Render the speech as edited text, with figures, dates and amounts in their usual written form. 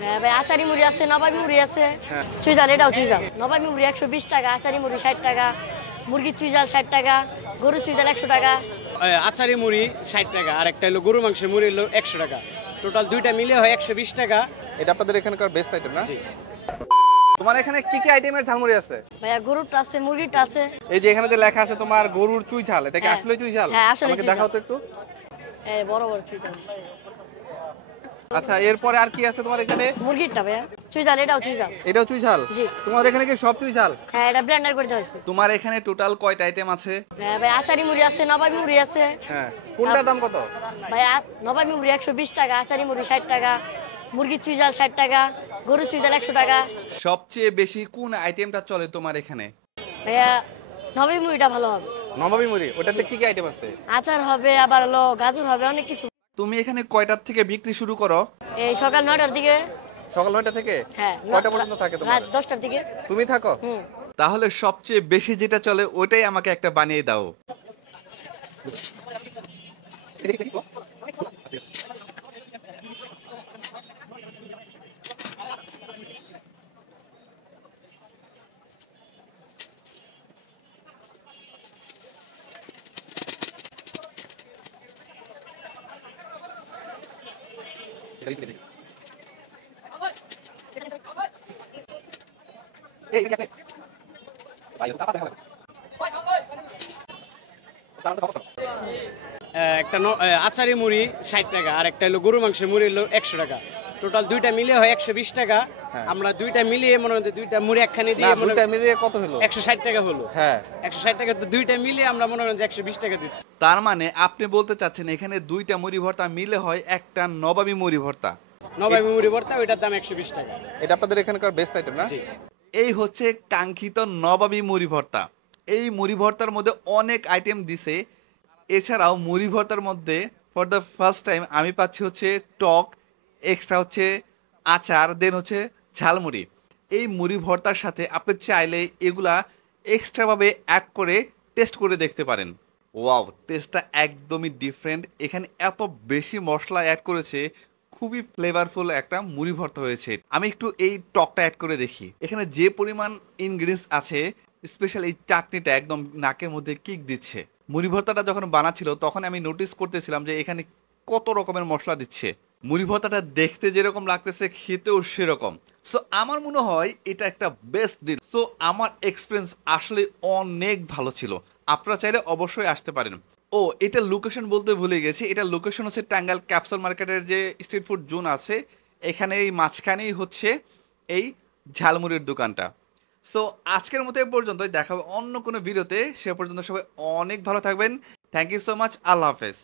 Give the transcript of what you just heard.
হ্যাঁ ভাই, আচারি মুড়ি আছে, নবাবী মুড়ি আছে। হ্যাঁ। চুইঝাল, এটাও চুইঝাল। নবাবী মুড়ি 120 টাকা, আচারি মুড়ি 60 টাকা, মুরগির চুইঝাল 60 টাকা, গরুর চুইঝাল 100 টাকা। আচারি মুড়ি 60 টাকা, আর একটা হলো গরু মাংসের মুড়ি হলো 100 টাকা। টোটাল দুইটা মিলে হয় 120 টাকা। এটা আপনাদের এখানকার বেস্ট আইটেম না? জি। তোমার এখানে কি কি আইটেমের ঝালমুড়ি আছে? ভাইয়া গরুরটা আছে, মুরগিটা আছে। এই যে এখানে যে লেখা আছে তোমার গরুর চুই ঝাল, এটা কি হ্যাঁ। আসলে চুই ঝাল? হ্যাঁ, আসলে আমাকে চুই দেখাও ঝাল। তো একটু। এই বড় বড় চুইঝাল। আচ্ছা, এরপরে আর কি আছে তোমার এখানে? মুরগিরটা ভাইয়া চুইঝাল, এটাও চুইঝাল। এটাও চুই ঝাল? জি। তোমার এখানে কি সব চুই ঝাল? হ্যাঁ, এটা ব্লেন্ডার করে দেওয়া হয়েছে। তোমার এখানে টোটাল কয়টা আইটেম আছে? হ্যাঁ ভাই, আচারি মুড়ি আছে, নবাবী মুড়ি আছে। হ্যাঁ, কোনটার দাম কত? ভাই নবাবী মুড়ি 120 টাকা, আচারি মুড়ি 60 টাকা, মুরগির চুইঝাল 60 টাকা, গরুর চুইঝাল 100 টাকা। সবচেয়ে বেশি কোন আইটেমটা চলে তোমার এখানে? ভাইয়া নবাবী মুড়িটা ভালো হবে। নবাবী মুড়ি, ওটাতে কি কি আইটেম আছে? আচার হবে, আবার হলো গাজর হবে, অনেক কিছু। তুমি এখানে কয়টার থেকে বিক্রি শুরু করো? এই সকাল 9টার দিকে। সকাল 9টা থেকে? হ্যাঁ, কয়টা পর্যন্ত থাকে তোমার? রাত 10টার দিকে। তুমি থাকো? হুম। তাহলে সবচেয়ে বেশি যেটা চলে ওইটাই আমাকে একটা বানিয়ে দাও। একটা আচারি মুড়ি 60 টাকা, আর একটা হলো গরু মাংসের মুড়ি হলো 100 টাকা। টোটাল দুইটা মিলে হয় 120 টাকা। হ্যাঁ। আমরা দুইটা মিলিয়ে মনে হয় দুইটা মুড়ি একখানে না, দিয়ে মনে দুইটা মিলিয়ে কত হলো? 160 টাকা হলো। হ্যাঁ। 160 টাকা, তো দুইটা মিলিয়ে আমরা মনে হয় যে 120 টাকা দিচ্ছি। তার মানে আপনি বলতে চাচ্ছেন এখানে দুইটা মুড়ি ভর্তা মিলে হয় একটা নবাবী মুড়ি ভর্তা। নবাবী মুড়ি ভর্তা, ওইটার দাম 120 টাকা। এটা আপনাদের এখানকার বেস্ট আইটেম না? জি। এই হচ্ছে কাঙ্ক্ষিত নবাবী মুড়ি ভর্তা। এই মুড়ি ভর্তার মধ্যে অনেক আইটেম দিছে। এছাড়াও মুড়ি ভর্তার মধ্যে ফর দ্য ফার্স্ট টাইম আমি পাচ্ছি হচ্ছে টক, এক্সট্রা হচ্ছে আচার, দেন হচ্ছে ঝালমুড়ি। এই মুড়ি ভর্তার সাথে আপনি চাইলে এগুলা এক্সট্রাভাবে অ্যাড করে টেস্ট করে দেখতে পারেন। ওয়াও, টেস্টটা একদমই ডিফারেন্ট। এখানে এত বেশি মশলা অ্যাড করেছে, খুবই ফ্লেভারফুল একটা মুড়ি ভর্তা হয়েছে। আমি একটু এই টকটা অ্যাড করে দেখি। এখানে যে পরিমাণ ইনগ্রিডিয়েন্টস আছে, স্পেশাল এই চাটনিটা একদম নাকের মধ্যে কিক দিচ্ছে। মুড়ি ভর্তাটা যখন বানাচ্ছিল তখন আমি নোটিস করতেছিলাম যে এখানে কত রকমের মশলা দিচ্ছে। মুড়ি ভর্তাটা দেখতে যেরকম লাগতেছে খেতেও সেরকম। সো আমার মনে হয় এটা একটা বেস্ট ডিল। সো আমার এক্সপিরিয়েন্স আসলে অনেক ভালো ছিল। আপনারা চাইলে অবশ্যই আসতে পারেন। ও, এটা লোকেশন বলতে ভুলে গেছি। এটা লোকেশন হচ্ছে টাঙ্গাইল ক্যাপসুল মার্কেটের যে স্ট্রিট ফুড জোন আছে, এখানে এই মাঝখানেই হচ্ছে এই ঝালমুড়ির দোকানটা। সো আজকের মতো এ পর্যন্তই, দেখা হবে অন্য কোনো ভিডিওতে। সে পর্যন্ত সবাই অনেক ভালো থাকবেন। Thank you so much. আল্লাহ হাফেজ।